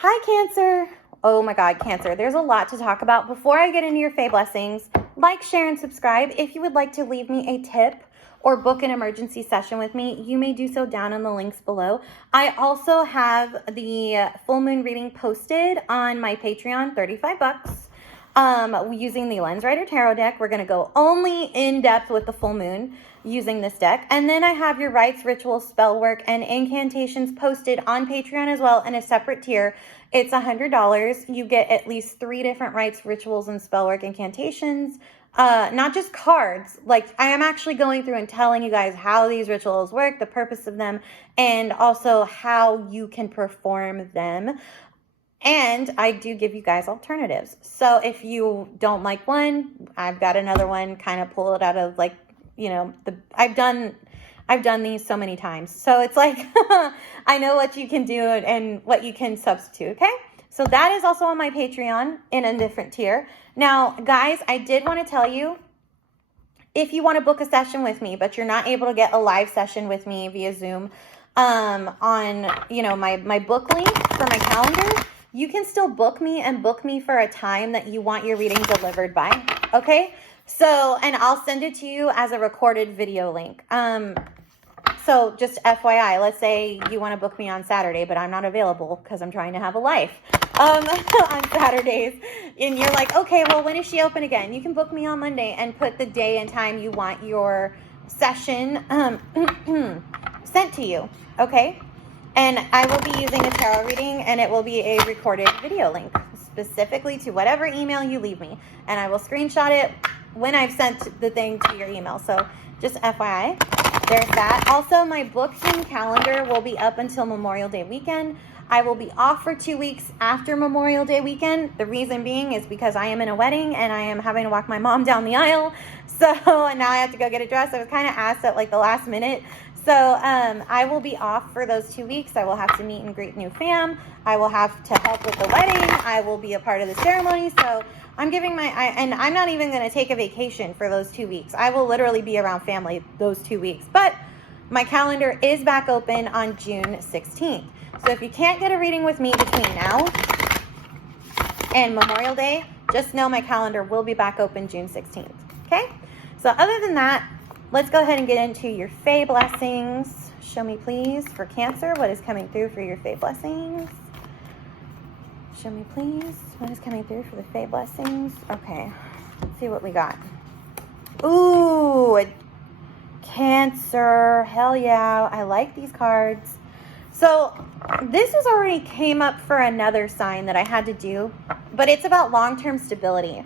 Hi, Cancer. Oh my God, Cancer. There's a lot to talk about. Before I get into your Fae blessings, like, share, and subscribe. If you would like to leave me a tip or book an emergency session with me, you may do so down in the links below. I also have the full moon reading posted on my Patreon, $35. Using the Lens Rider Tarot deck. We're going to go only in depth with the full moon using this deck. And then I have your rites, rituals, spell work, and incantations posted on Patreon as well in a separate tier. It's $100. You get at least 3 different rites, rituals, and spell work incantations. Not just cards. Like, I am actually going through and telling you guys how these rituals work, the purpose of them, and also how you can perform them. And I do give you guys alternatives. So if you don't like one, I've got another one. Kind of pull it out of, like, you know, I've done these so many times. So it's like, I know what you can do and what you can substitute. Okay. So that is also on my Patreon in a different tier. Now, guys, I did want to tell you, if you want to book a session with me, but you're not able to get a live session with me via Zoom, on, you know, my book link for my calendar, you can still book me and book me for a time that you want your reading delivered by. Okay. So, and I'll send it to you as a recorded video link. So just FYI, let's say you want to book me on Saturday, but I'm not available because I'm trying to have a life, on Saturdays. And you're like, okay, well, when is she open again? You can book me on Monday and put the day and time you want your session, sent to you. Okay. And I will be using a tarot reading, and it will be a recorded video link specifically to whatever email you leave me. And I will screenshot it when I've sent the thing to your email. So just FYI, there's that. Also, my booking calendar will be up until Memorial Day weekend. I will be off for 2 weeks after Memorial Day weekend. The reason being is because I am in a wedding and I am having to walk my mom down the aisle. So, and now I have to go get a dress. I was kind of asked at like the last minute. So I will be off for those 2 weeks. I will have to meet and greet new fam. I will have to help with the wedding. I will be a part of the ceremony. So I'm giving and I'm not even going to take a vacation for those 2 weeks. I will literally be around family those 2 weeks. But my calendar is back open on June 16th. So if you can't get a reading with me between now and Memorial Day, just know my calendar will be back open June 16th. Okay? So other than that, let's go ahead and get into your Fae blessings. Show me, please, for Cancer, what is coming through for your Fae blessings. Show me, please, what is coming through for the Fae blessings. Okay, let's see what we got. Ooh, Cancer. Hell yeah. I like these cards. So this has already came up for another sign that I had to do, but it's about long-term stability.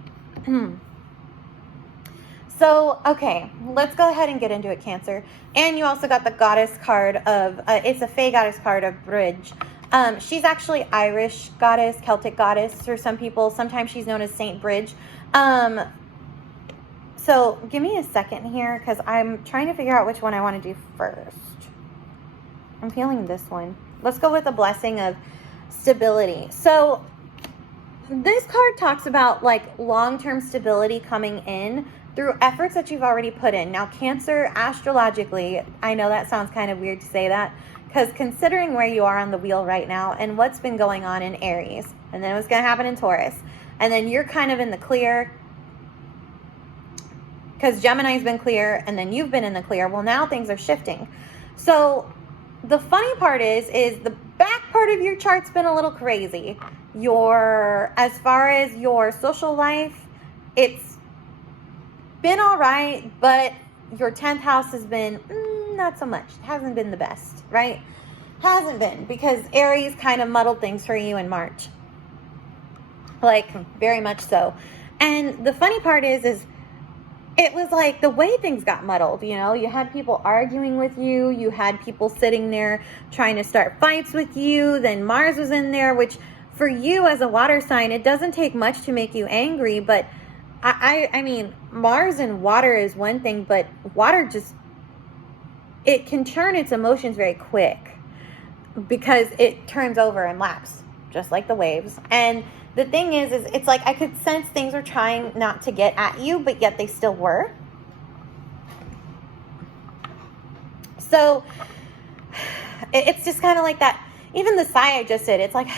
So, okay, let's go ahead and get into it, Cancer. And you also got the goddess card of, it's a Fae goddess card of Brigid. She's actually Irish goddess, Celtic goddess for some people. Sometimes she's known as Saint Brigid. So give me a second here because I'm trying to figure out which one I want to do first. I'm feeling this one. Let's go with a blessing of stability. So this card talks about like long-term stability coming in through efforts that you've already put in. Now, Cancer, astrologically, I know that sounds kind of weird to say that, because considering where you are on the wheel right now and what's been going on in Aries, and then what's going to happen in Taurus, and then you're kind of in the clear, because Gemini's been clear, and then you've been in the clear. Well, now things are shifting. So the funny part is the back part of your chart's been a little crazy. As far as your social life, it's been all right, but your 10th house has been not so much. It hasn't been the best, right? Hasn't been, because Aries kind of muddled things for you in March. Like, very much so. And the funny part is it was like the way things got muddled, you know, you had people arguing with you. You had people sitting there trying to start fights with you. Then Mars was in there, which for you as a water sign, it doesn't take much to make you angry, but I mean, Mars and water is one thing, but water it can turn its emotions very quick because it turns over and laps, just like the waves. And the thing is it's like I could sense things were trying not to get at you, but yet they still were. So it's just kind of like that. Even the sigh I just did, it's like,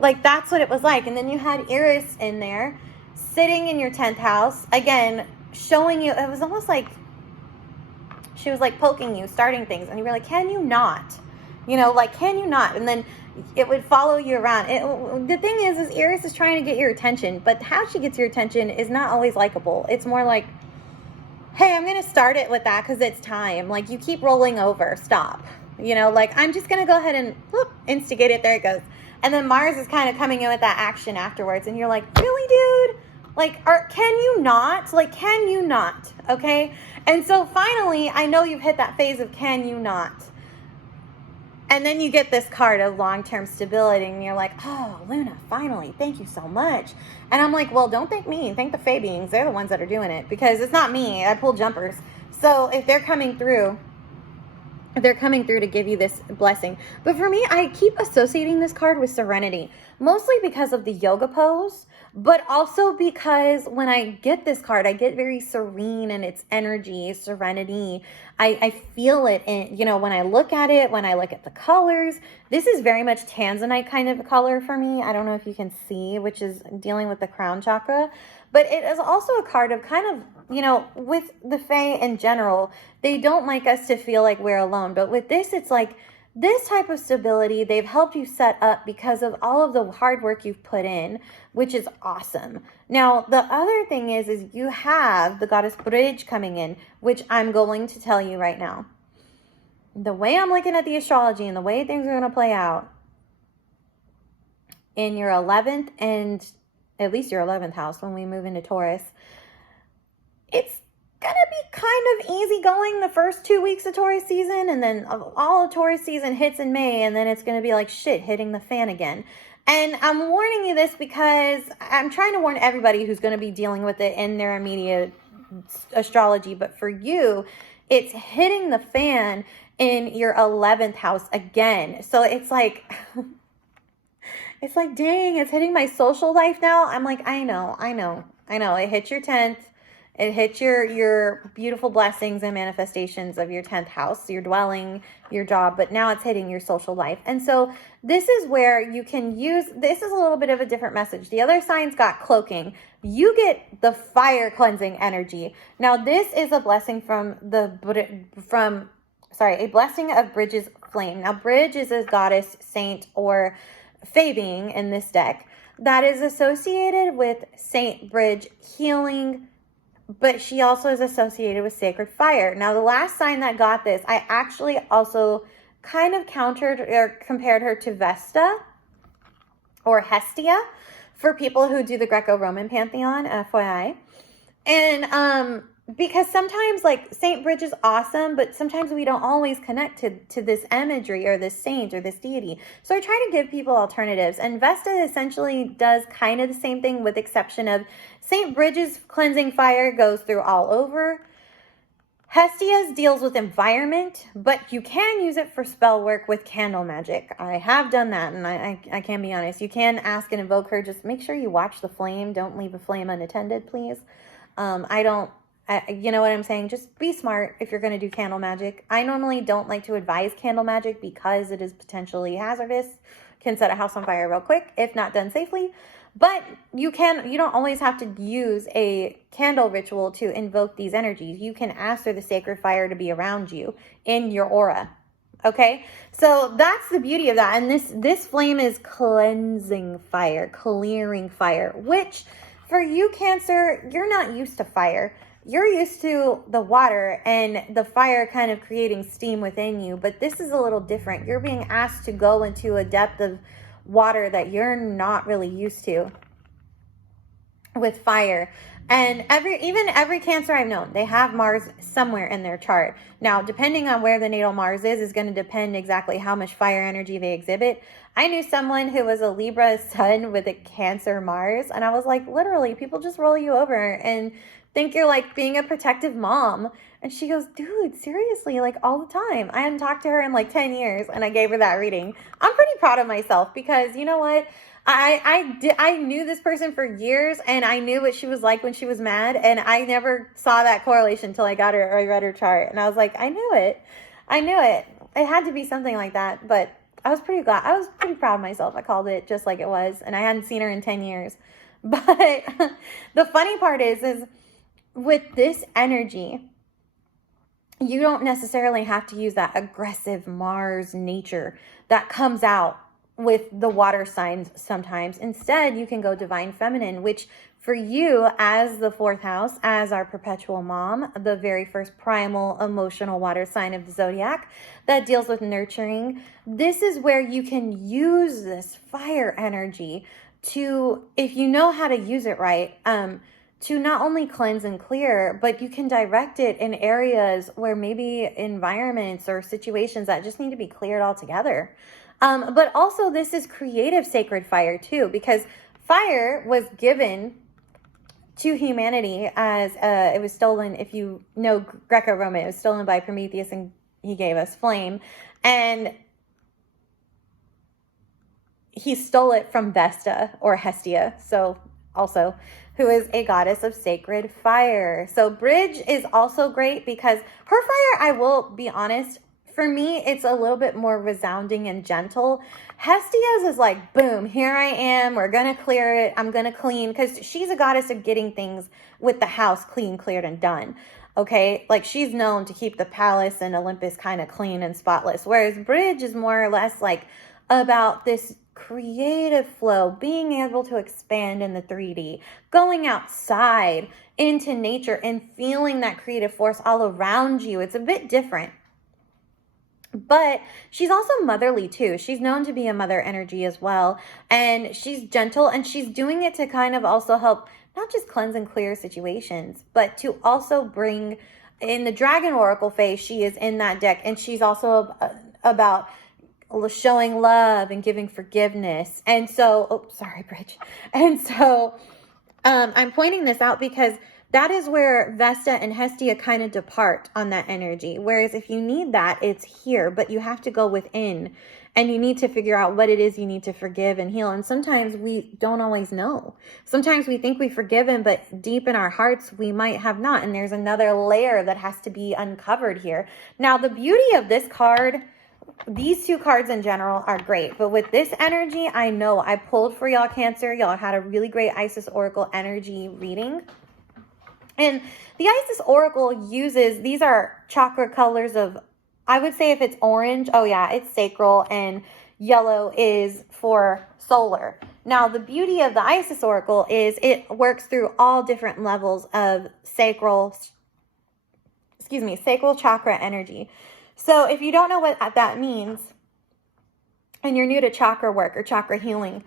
Like, that's what it was like. And then you had Iris in there, sitting in your 10th house, again, showing you, it was almost like she was like poking you, starting things, and you were like, can you not? You know, like, can you not? And then it would follow you around. The thing is Iris is trying to get your attention, but how she gets your attention is not always likable. It's more like, hey, I'm going to start it with that because it's time. Like, you keep rolling over. Stop. You know, like, I'm just going to go ahead and whoop, instigate it. There it goes. And then Mars is kind of coming in with that action afterwards. And you're like, really, dude? Like, can you not? Like, can you not? Okay? And so finally, I know you've hit that phase of can you not? And then you get this card of long-term stability, and you're like, oh, Luna, finally, thank you so much. And I'm like, well, don't thank me. Thank the Fae beings. They're the ones that are doing it, because it's not me. I pull jumpers. So if they're coming through to give you this blessing. But for me, I keep associating this card with serenity, mostly because of the yoga pose, but also because when I get this card, I get very serene in its energy, serenity. I feel it in, you know, when I look at it, when I look at the colors. This is very much tanzanite kind of color for me. I don't know if you can see, which is dealing with the crown chakra. But it is also a card of kind of, you know, with the Fae in general, they don't like us to feel like we're alone. But with this, it's like this type of stability, they've helped you set up because of all of the hard work you've put in, which is awesome. Now, the other thing is you have the goddess Brigid coming in, which I'm going to tell you right now. The way I'm looking at the astrology and the way things are going to play out in your 11th and at least your 11th house when we move into Taurus, it's going to be kind of easy going the first 2 weeks of Taurus season, and then all of Taurus season hits in May, and then it's going to be like shit hitting the fan again. And I'm warning you this because I'm trying to warn everybody who's going to be dealing with it in their immediate astrology, but for you, it's hitting the fan in your 11th house again. So it's like... it's like, dang, it's hitting my social life now. I'm like, I know. It hits your 10th. It hits your beautiful blessings and manifestations of your 10th house, your dwelling, your job, but now it's hitting your social life. And so this is where you can use, this is a little bit of a different message. The other signs got cloaking. You get the fire cleansing energy. Now this is a blessing a blessing of Bridge's flame. Now Bridge is a goddess, saint, or Fae being in this deck that is associated with Saint Bridge healing, but she also is associated with sacred fire. Now, the last sign that got this, I actually also kind of countered or compared her to Vesta or Hestia for people who do the Greco-Roman pantheon, FYI. And because sometimes, like, Saint Bridge is awesome, but sometimes we don't always connect to this imagery or this saint or this deity. So I try to give people alternatives. And Vesta essentially does kind of the same thing, with exception of Saint Bridge's cleansing fire goes through all over. Hestia's deals with environment, but you can use it for spell work with candle magic. I have done that, and I can be honest. You can ask and invoke her. Just make sure you watch the flame. Don't leave a flame unattended, please. You know what I'm saying? Just be smart if you're going to do candle magic. I normally don't like to advise candle magic because it is potentially hazardous. Can set a house on fire real quick if not done safely. But you don't always have to use a candle ritual to invoke these energies. You can ask for the sacred fire to be around you in your aura. Okay? So that's the beauty of that. And this flame is cleansing fire, clearing fire, which for you, Cancer, you're not used to fire. You're used to the water and the fire kind of creating steam within you, but this is a little different. You're being asked to go into a depth of water that you're not really used to with fire. And every Cancer I've known, they have Mars somewhere in their chart. Now, depending on where the natal Mars is going to depend exactly how much fire energy they exhibit. I knew someone who was a Libra sun with a Cancer Mars, and I was like, literally, people just roll you over and think you're like being a protective mom. And she goes, dude, seriously, like all the time. I hadn't talked to her in like 10 years, and I gave her that reading. I'm pretty proud of myself because you know what? I knew this person for years, and I knew what she was like when she was mad, and I never saw that correlation until I read her chart, and I was like, I knew it. It had to be something like that, but I was pretty glad. I was pretty proud of myself. I called it just like it was, and I hadn't seen her in 10 years. But the funny part is with this energy, you don't necessarily have to use that aggressive Mars nature that comes out with the water signs sometimes. Instead, you can go divine feminine, which for you as the fourth house, as our perpetual mom, the very first primal emotional water sign of the zodiac that deals with nurturing, this is where you can use this fire energy to, if you know how to use it right, to not only cleanse and clear, but you can direct it in areas where maybe environments or situations that just need to be cleared altogether. But also this is creative sacred fire too, because fire was given to humanity as it was stolen. If you know Greco-Roman, it was stolen by Prometheus and he gave us flame. And he stole it from Vesta or Hestia. So also, who is a goddess of sacred fire. So Bridge is also great because her fire, I will be honest, for me, it's a little bit more resounding and gentle. Hestia's is like, boom, here I am. We're going to clear it. I'm going to clean, because she's a goddess of getting things with the house clean, cleared, and done. Okay, like she's known to keep the palace and Olympus kind of clean and spotless. Whereas Bridge is more or less like about this creative flow, being able to expand in the 3D, going outside into nature and feeling that creative force all around you. It's a bit different. But she's also motherly too. She's known to be a mother energy as well. And she's gentle, and she's doing it to kind of also help not just cleanse and clear situations, but to also bring in the Dragon Oracle phase. She is in that deck, and she's also about showing love and giving forgiveness. And so, Bridge. And so I'm pointing this out because that is where Vesta and Hestia kind of depart on that energy. Whereas if you need that, it's here, but you have to go within and you need to figure out what it is you need to forgive and heal. And sometimes we don't always know. Sometimes we think we've forgiven, but deep in our hearts, we might have not. And there's another layer that has to be uncovered here. Now, the beauty of this card, these two cards in general are great, but with this energy, I know I pulled for y'all Cancer. Y'all had a really great Isis Oracle energy reading. And the Isis Oracle uses, these are chakra colors of, I would say if it's orange, oh yeah, it's sacral, and yellow is for solar. Now, the beauty of the Isis Oracle is it works through all different levels of sacral chakra energy. So if you don't know what that means, and you're new to chakra work or chakra healing,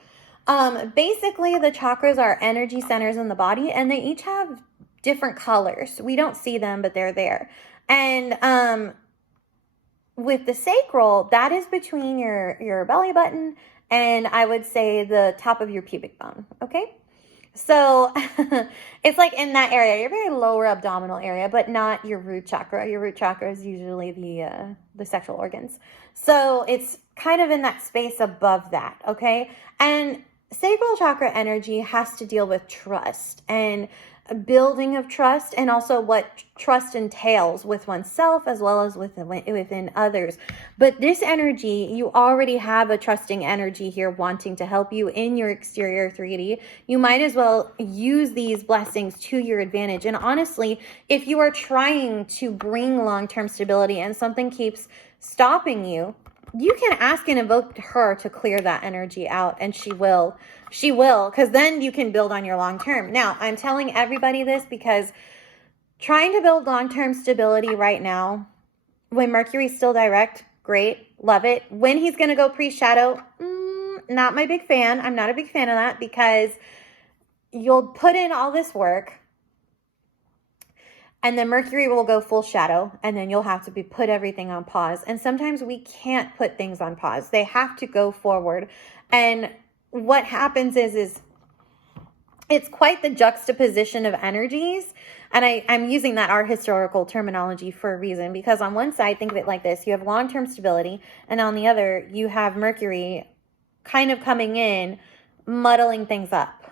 basically the chakras are energy centers in the body, and they each have different colors. We don't see them, but they're there. And with the sacral, that is between your belly button and I would say the top of your pubic bone. Okay. So it's like in that area, your very lower abdominal area, but not your root chakra. Your root chakra is usually the sexual organs. So it's kind of in that space above that. Okay. And sacral chakra energy has to deal with trust and building of trust, and also what trust entails with oneself as well as within others. But this energy, you already have a trusting energy here wanting to help you in your exterior 3D. You might as well use these blessings to your advantage. And honestly, if you are trying to bring long-term stability and something keeps stopping you, you can ask and invoke her to clear that energy out, and she will, because then you can build on your long term. Now, I'm telling everybody this because trying to build long-term stability right now, when Mercury's still direct, great, love it. When he's going to go pre-shadow, not my big fan. I'm not a big fan of that, because you'll put in all this work, and then Mercury will go full shadow, and then you'll have to put everything on pause. And sometimes we can't put things on pause. They have to go forward. And what happens is it's quite the juxtaposition of energies. And I'm using that art historical terminology for a reason, because on one side, think of it like this. You have long-term stability, and on the other, you have Mercury kind of coming in, muddling things up.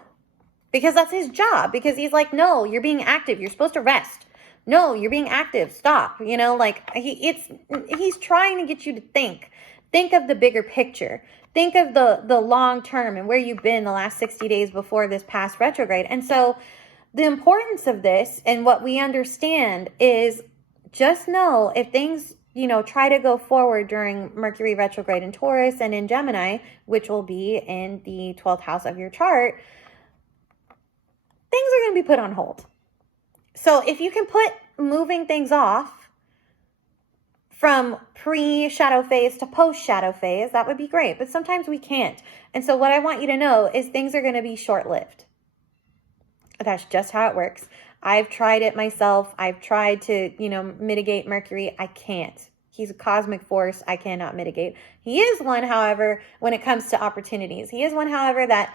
Because that's his job. Because he's like, no, you're being active. You're supposed to rest. No, you're being active. Stop. You know, like he's trying to get you to think. Think of the bigger picture. Think of the long term and where you've been the last 60 days before this past retrograde. And so the importance of this and what we understand is just know if things, try to go forward during Mercury retrograde in Taurus and in Gemini, which will be in the 12th house of your chart, things are going to be put on hold. So if you can put moving things off from pre-shadow phase to post-shadow phase, that would be great. But sometimes we can't. And so what I want you to know is things are going to be short-lived. That's just how it works. I've tried it myself. I've tried to, mitigate Mercury. I can't. He's a cosmic force I cannot mitigate. He is one, however, when it comes to opportunities. He is one, however, that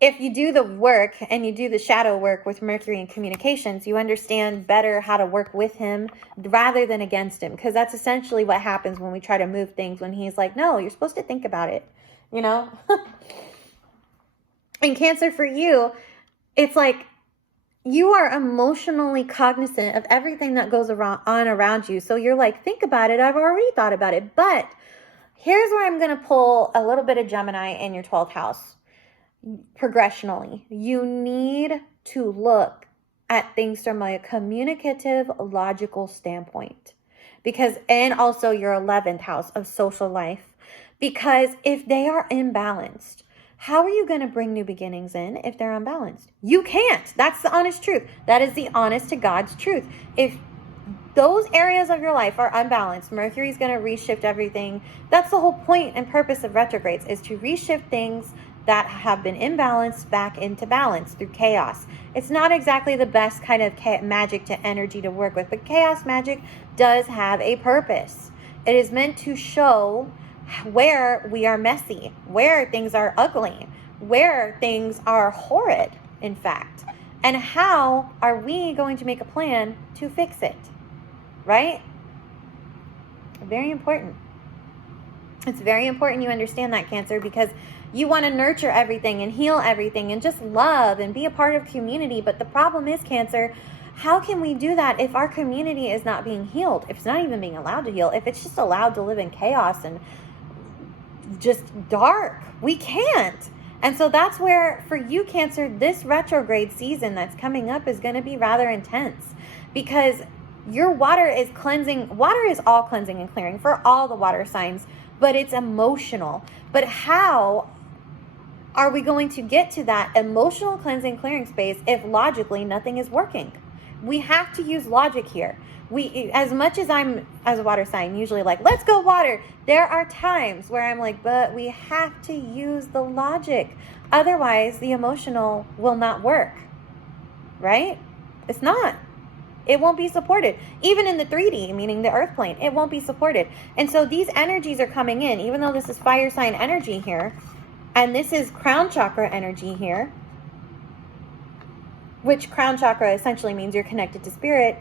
if you do the work and you do the shadow work with Mercury in communications, you understand better how to work with him rather than against him. Because that's essentially what happens when we try to move things, when he's like, no, you're supposed to think about it, In Cancer, for you, it's like you are emotionally cognizant of everything that goes on around you. So you're like, think about it. I've already thought about it. But here's where I'm going to pull a little bit of Gemini in your 12th house. Progressionally, you need to look at things from a communicative, logical standpoint, and also your 11th house of social life, because if they are imbalanced, how are you going to bring new beginnings in if they're unbalanced? You can't. That's the honest truth. That is the honest to God's truth. If those areas of your life are unbalanced, Mercury's going to reshift everything. That's the whole point and purpose of retrogrades, is to reshift things that have been imbalanced back into balance through chaos. It's not exactly the best kind of magic to energy to work with, but chaos magic does have a purpose. It is meant to show where we are messy, where things are ugly, where things are horrid, in fact, and how are we going to make a plan to fix it, right? Very important. It's very important you understand that, Cancer, because you want to nurture everything and heal everything and just love and be a part of community. But the problem is, Cancer, how can we do that if our community is not being healed? If it's not even being allowed to heal, if it's just allowed to live in chaos and just dark, we can't. And so that's where, for you, Cancer, this retrograde season that's coming up is going to be rather intense, because your water is cleansing. Water is all cleansing and clearing for all the water signs, but it's emotional. But how are we going to get to that emotional cleansing clearing space if logically nothing is working? We have to use logic here. As much as I'm, as a water sign, usually like, let's go water, there are times where I'm like, but we have to use the logic. Otherwise, the emotional will not work, right? It's not. It won't be supported. Even in the 3D, meaning the earth plane, it won't be supported. And so these energies are coming in, even though this is fire sign energy here, and this is crown chakra energy here, which crown chakra essentially means you're connected to spirit.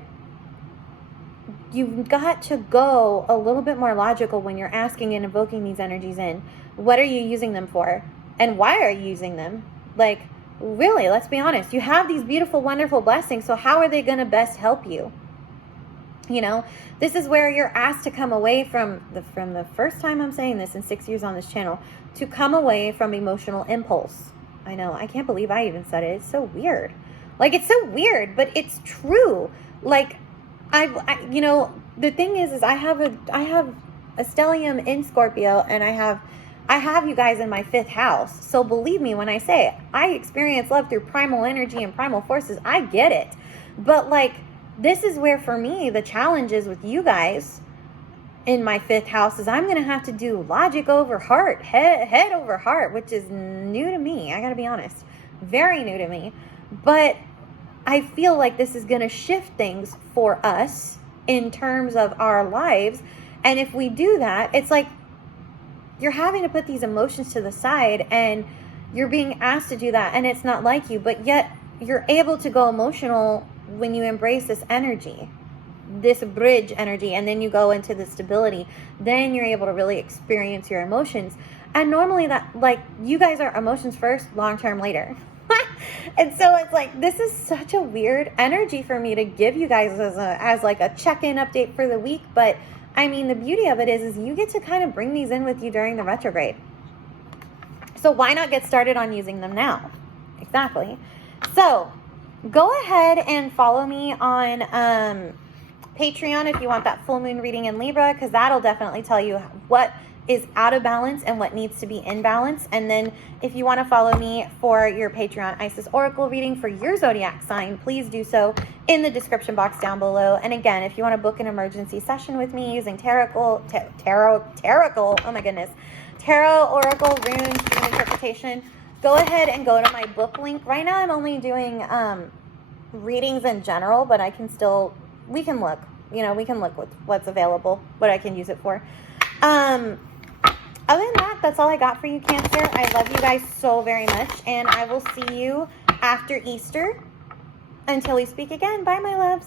You've got to go a little bit more logical when you're asking and invoking these energies in. What are you using them for? And why are you using them? Like, really, let's be honest. You have these beautiful, wonderful blessings, so how are they going to best help you? This is where you're asked to come away from the first time I'm saying this in 6 years on this channel, to come away from emotional impulse. I know, I can't believe I even said it. It's so weird. Like, it's so weird, but it's true. Like, the thing is I have a stellium in Scorpio, and I have you guys in my 5th house. So believe me when I say I experience love through primal energy and primal forces. I get it. But like, this is where for me the challenge is with you guys in my 5th house, is I'm going to have to do logic over heart, head over heart, which is new to me. I got to be honest, very new to me. But I feel like this is going to shift things for us in terms of our lives. And if we do that, it's like you're having to put these emotions to the side, and you're being asked to do that, and it's not like you, but yet you're able to go emotional when you embrace this energy, this bridge energy, and then you go into the stability. Then you're able to really experience your emotions. And normally that, like, you guys are emotions first, long-term later. And so it's like, this is such a weird energy for me to give you guys as like a check-in update for the week, but I mean, the beauty of it is you get to kind of bring these in with you during the retrograde. So why not get started on using them now? Exactly. So go ahead and follow me on Patreon if you want that full moon reading in Libra, because that'll definitely tell you what is out of balance and what needs to be in balance. And then if you want to follow me for your Patreon Isis Oracle reading for your zodiac sign, please do so in the description box down below. And again, if you want to book an emergency session with me using tarot, oh my goodness, tarot, oracle, runes, dream interpretation, go ahead and go to my book link. Right now I'm only doing readings in general, but I can still, we can look with what's available, what I can use it for. Other than that, that's all I got for you, Cancer. I love you guys so very much, and I will see you after Easter. Until we speak again, bye, my loves.